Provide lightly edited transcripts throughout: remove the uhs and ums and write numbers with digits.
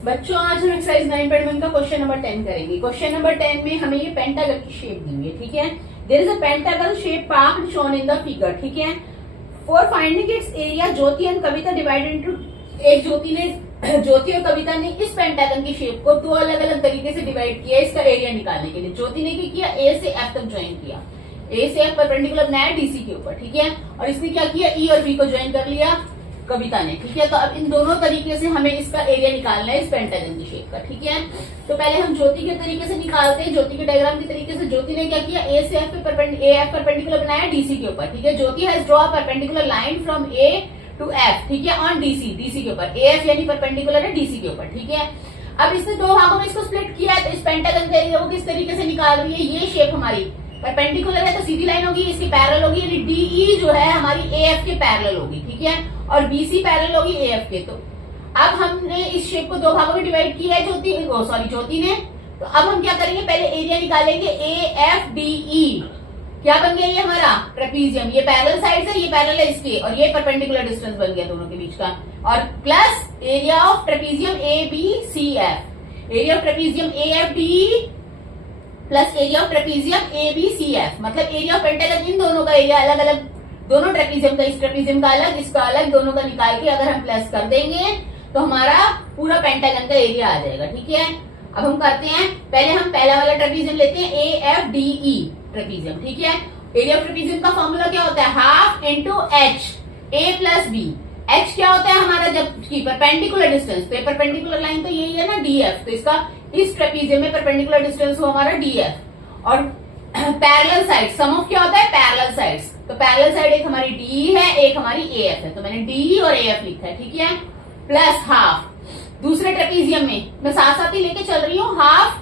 बच्चों आज हम एक्सरसाइज 9.1 का क्वेश्चन नंबर 10 करेंगे। क्वेश्चन नंबर 10 में हमें ये पेंटागन की शेप दी हुई है, ठीक है। There is a pentagon shape part shown in the figure, ठीक है। For finding its area Jyoti and Kavita divided into, एक ज्योति और कविता ने इस पेंटागन की शेप को दो अलग अलग तरीके से डिवाइड किया इसका एरिया निकालने के लिए। ज्योति ने क्या किया, ए से एफ तक ज्वाइन किया, ए से एफ परपेंडिकुलर बनाया डीसी के ऊपर, ठीक है। और इसने क्या किया, ई और बी को ज्वाइन कर लिया कविता ने, ठीक है। तो अब इन दोनों तरीके से हमें इसका एरिया निकालना है इस पेंटागन की शेप का, ठीक है। तो पहले हम ज्योति के तरीके से निकालते हैं, ज्योति के डायग्राम के तरीके से। ज्योति ने क्या किया, ए से एफ परपेंडिकुलर बनाया डीसी के ऊपर, ठीक है। Jyoti has draw perpendicular line from A to F, ठीक है, ऑन डीसी के ऊपर। ए एफ यानी परपेंडिकुलर है डीसी के ऊपर, ठीक है। अब इसने दो भागों में इसको स्प्लिट किया है, तो इस पेंटागन का एरिया वो किस तरीके से निकाल रही है, ये शेप हमारी परपेंडिकुलर है तो सीधी लाइन होगी, इसकी पैरेलल होगी, यानी डीई जो है हमारी एएफ के पैरेलल होगी, ठीक है। और बीसी पैरेलल होगी एएफ के। तो अब हमने इस शेप को दो भागों में डिवाइड किया है ज्योति ने। तो अब हम क्या करेंगे, पहले एरिया निकालेंगे एएफडीई। क्या बन गया ये हमारा ट्रेपीजियम, ये पैरेलल साइड है, ये पैरेलल है इसके, और ये परपेंडिकुलर डिस्टेंस बन गया दोनों के बीच का। और plus area of trapezium ABCF, area of trapezium AFDE plus area of trapezium ABCF, मतलब एरिया ऑफ पेंटागन इन दोनों का एरिया अलग अलग, दोनों ट्रेपीजियम का, इस ट्रेपीजियम का अलग, इसका अलग, दोनों का निकाल के अगर हम प्लस कर देंगे तो हमारा पूरा पेंटागन का एरिया आ जाएगा, ठीक है। अब हम करते हैं, पहले हम पहला वाला ट्रेपीजियम लेते हैं एएफडीई ट्रेपीजियम, ठीक है। एरिया ऑफ ट्रेपीजियम का फॉर्मूला क्या होता है, half into H A plus B. H क्या होता है हमारा, जब की परपेंडिकुलर डिस्टेंस, तो परपेंडिकुलर लाइन तो यही है ना डीएफ, तो इसका इस ट्रेपीजियम में परपेंडिकुलर डिस्टेंस हो हमारा डीएफ। और पैरेलल साइड, सम ऑफ क्या होता है पैरेलल साइड्स, तो पैरेलल साइड एक हमारी डी है, एक हमारी एएफ है, तो मैंने डी और एएफ लिखा है, ठीक है। प्लस हाफ दूसरे ट्रेपीजियम में, मैं साथ साथ ही लेके चल रही हूँ, हाफ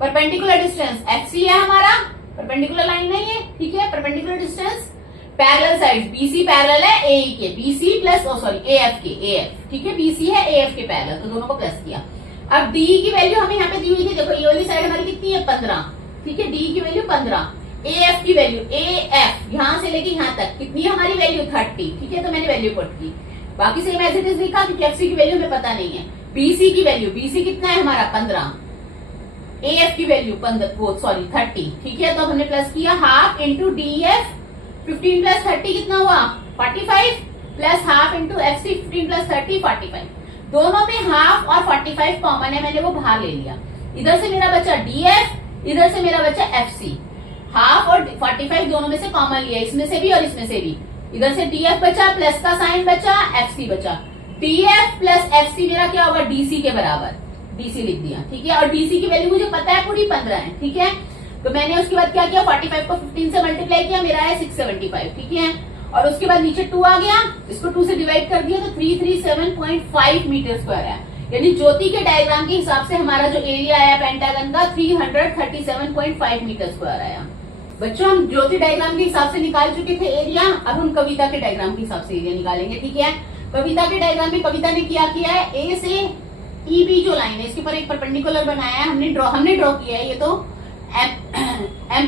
परपेंडिकुलर डिस्टेंस एफसी है हमारा, परपेंडिकुलर लाइन है ये, ठीक है। Perpendicular distance parallel sides, BC parallel है ए के, बीसी प्लस एएफ के, एएफ, ठीक है, बीसी है एएफ के पैरेलल, तो दोनों को प्लस किया। अब डी की वैल्यू हमें यहाँ पे दी हुई थी, देखो ये वाली साइड हमारी कितनी है 15, ठीक है, डी की वैल्यू 15। एएफ की वैल्यू, एएफ यहां से लेके यहां तक कितनी है हमारी वैल्यू 30, ठीक है, तो मैंने वैल्यू पुट की, बाकी सेम एज इट इज लिखा क्योंकि एफसी की वैल्यू हमें पता नहीं है। बीसी की वैल्यू, बीसी कितना है हमारा 15, एएफ की वैल्यू 30, ठीक है। तो हमने प्लस किया हाफ इंटू डीएफ, 15 प्लस 30 कितना हुआ 45, plus half into FC 15 plus 30 45। दोनों में हाफ और 45 कॉमन है, मैंने वो बाहर ले लिया। इधर से मेरा बचा डीएफ, इधर से मेरा बचा एफसी। हाफ और 45 दोनों में से कॉमन लिया, इसमें से भी और इसमें से भी। इधर से डीएफ बचा, प्लस का साइन बचा, एफसी बचा। डीएफ प्लस एफसी मेरा क्या होगा डीसी के बराबर, डीसी लिख दिया, ठीक है। और डीसी की वैल्यू मुझे पता है पूरी 15 है, ठीक है। तो मैंने उसके बाद क्या किया, 45 को 15 से मल्टीप्लाई किया, मेरा है 675, ठीक है। और उसके बाद नीचे 2 आ गया, इसको 2 से डिवाइड कर दिया तो 337.5 मीटर स्क्वायर है, यानी ज्योति के डायग्राम के हिसाब से हमारा जो एरिया आया पेंटागन का 337.5 मीटर स्क्वायर आया। बच्चों हम ज्योति डायग्राम के हिसाब से निकाल चुके थे एरिया, अब हम कविता के डायग्राम के हिसाब से एरिया निकालेंगे, ठीक है। कविता के डायग्राम में कविता ने क्या किया है, ए से ईबी जो लाइन है इसके ऊपर एक परपेंडिकुलर बनाया है, हमने ड्रॉ किया है, ये तो एम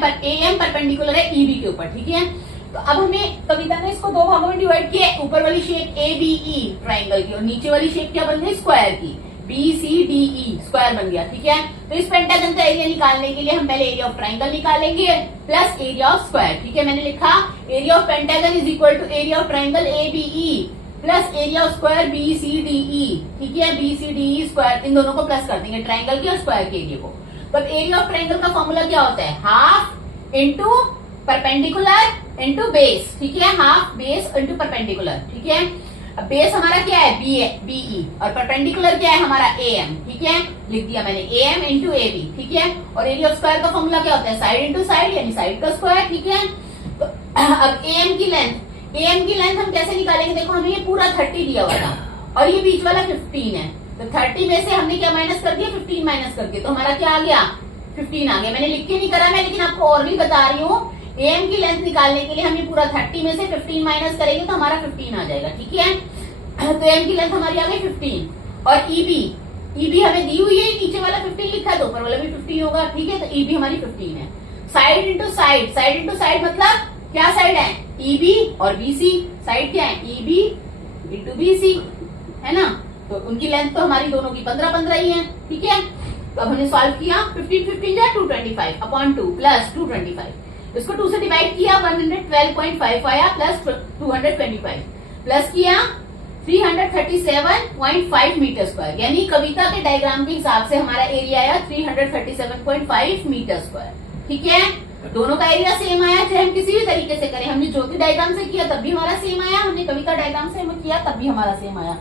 परपेंडिकुलर है ईबी के ऊपर, ठीक है। तो अब हमें कविता ने इसको दो भागों में डिवाइड किया, ऊपर वाली shape A B E triangle की, और नीचे वाली शेप क्या बन गई स्क्वायर की, B C D E square बन गया, ठीक है। तो इस पेंटागन का एरिया निकालने के लिए हम पहले एरिया ऑफ ट्राइंगल निकालेंगे प्लस एरिया ऑफ स्क्वायर, ठीक है। मैंने लिखा area of pentagon is equal to area of triangle A B E plus area of square B C D E, ठीक है। B C D E square, इन दोनों को प्लस कर देंगे, ट्राइंगल के और स्क्वायर के एरिया को। तो एरिया ऑफ ट्राइंगल का फॉर्मूला क्या होता है, half into perpendicular into base, ठीक है, हाफ बेस इंटू परपेंडिकुलर, ठीक है। अब बेस हमारा क्या है बीई और परपेंडिकुलर क्या है हमारा एएम, ठीक है, लिख दिया मैंने एएम इंटू ए बी, ठीक है। और एरिया ऑफ स्क्वायर का फॉर्मूला क्या होता है, साइड इंटू साइड यानी साइड का स्क्वायर, ठीक है। तो अब एएम की लेंथ हम कैसे निकालेंगे, देखो हमें ये पूरा 30 दिया हुआ था और ये बीच वाला 15 है, तो 30 में से हमने क्या माइनस कर दिया 15 माइनस कर दिया, तो हमारा क्या आ गया 15 आ गया। मैंने लिख के नहीं करा मैं, लेकिन आपको और भी बता रही हूँ, एम की लेंथ निकालने के लिए हमें पूरा 30 में से 15 माइनस करेंगे तो हमारा 15 आ जाएगा, ठीक है। तो एम की लेंथ हमारी आ गई 15। और ईबी हमें दी हुई है, नीचे वाला 15 लिखा है तो ऊपर वाला भी 15 होगा, ठीक है। तो ईबी हमारी 15 है। साइड इंटू साइड मतलब क्या साइड है, ईबी और बीसी। साइड क्या है, ईबी इंटू बीसी, है ना। तो उनकी लेंथ तो हमारी दोनों की 15-15 ही है, ठीक है। तो अब हमने सॉल्व किया, 15 जा 225 अपॉन 2 प्लस 225, इसको 2 से डिवाइड किया 112.5 आया प्लस 225 प्लस किया 337.5 मीटर स्क्वायर, यानी कविता के डायग्राम के हिसाब से हमारा एरिया आया 337.5 मीटर स्क्वायर, ठीक है। दोनों का एरिया सेम आया, चाहे हम किसी भी तरीके से करें, हमने ज्योति डायग्राम से किया तब भी हमारा सेम आया, हमने कविता डायग्राम से किया तब भी हमारा सेम आया।